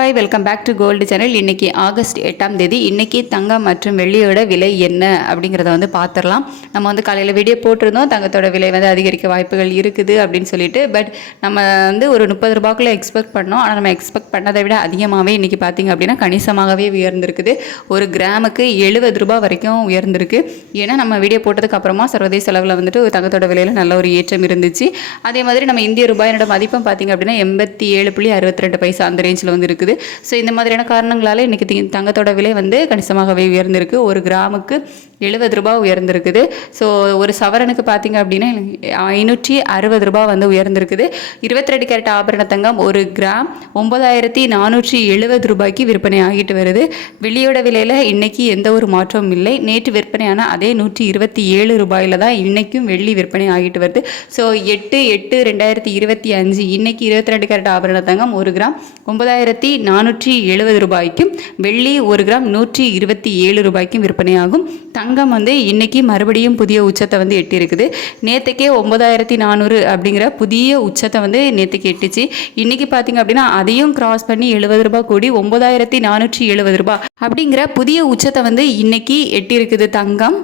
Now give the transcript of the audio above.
Hi, welcome back to gold channel. இன்றைக்கி August 8ஆம் தேதி. இன்றைக்கி தங்கம் மற்றும் வெள்ளியோட விலை என்ன அப்படிங்கிறத பார்த்துடலாம். நம்ம காலையில் வீடியோ போட்டிருந்தோம், தங்கத்தோட விலை அதிகரிக்க வாய்ப்புகள் இருக்குது அப்படின்னு சொல்லிட்டு. பட் நம்ம ஒரு 30 ரூபாய்க்குள்ளே எக்ஸ்பெக்ட் பண்ணோம். ஆனால் நம்ம எக்ஸ்பெக்ட் பண்ணதை விட அதிகமாகவே இன்றைக்கி பார்த்திங்க அப்படின்னா கணிசமாகவே உயர்ந்திருக்குது. ஒரு கிராமுக்கு 70 ரூபா வரைக்கும் உயர்ந்திருக்கு. ஏன்னா நம்ம வீடியோ போட்டதுக்கு அப்புறமா சர்வதேச அளவில் தங்கத்தோட விலையில் நல்ல ஒரு ஏற்றம் இருந்துச்சு. அதே மாதிரி நம்ம இந்திய ரூபாயோட மதிப்பம் பார்த்திங்க அப்படின்னா 87.62 அந்த ரேஞ்சில் இருக்குது. ஸோ இந்த மாதிரியான காரணங்களால் இன்றைக்கி தங்கத்தோட விலை கணிசமாகவே உயர்ந்திருக்கு. ஒரு கிராமுக்கு 70 ரூபா உயர்ந்திருக்குது. ஸோ ஒரு சவரனுக்கு பார்த்திங்க அப்படின்னா 560 ரூபா உயர்ந்திருக்குது. 22 கேரட் ஆபரண தங்கம் ஒரு கிராம் 9470 ரூபாய்க்கு விற்பனை ஆகிட்டு வருது. வெள்ளியோட விலையில் இன்றைக்கி எந்த ஒரு மாற்றமும் இல்லை. நேற்று விற்பனையான அதே 127 ரூபாயில் தான் இன்றைக்கும் வெள்ளி விற்பனை ஆகிட்டு வருது. ஸோ 8/8/2025 இன்றைக்கி 22 கேரட் ஆபரண தங்கம் ஒரு கிராம் 9470 ரூபாய்க்கும், வெள்ளி ஒரு கிராம் 127 ரூபாய்க்கும் விற்பனையாகும். தங்கம் இன்னைக்கு மறுபடியும் புதிய உச்சத்தை எட்டியிருக்குது. நேற்றுக்கே 9400 அப்படிங்கிற புதிய உச்சத்தை நேற்றுக்கு எட்டுச்சு. இன்னைக்கு பார்த்தீங்க அப்படின்னா அதையும் கிராஸ் பண்ணி 70 ரூபாய் கூடி 9470 ரூபாய் அப்படிங்கிற புதிய உச்சத்தை இன்னைக்கு எட்டியிருக்குது தங்கம்.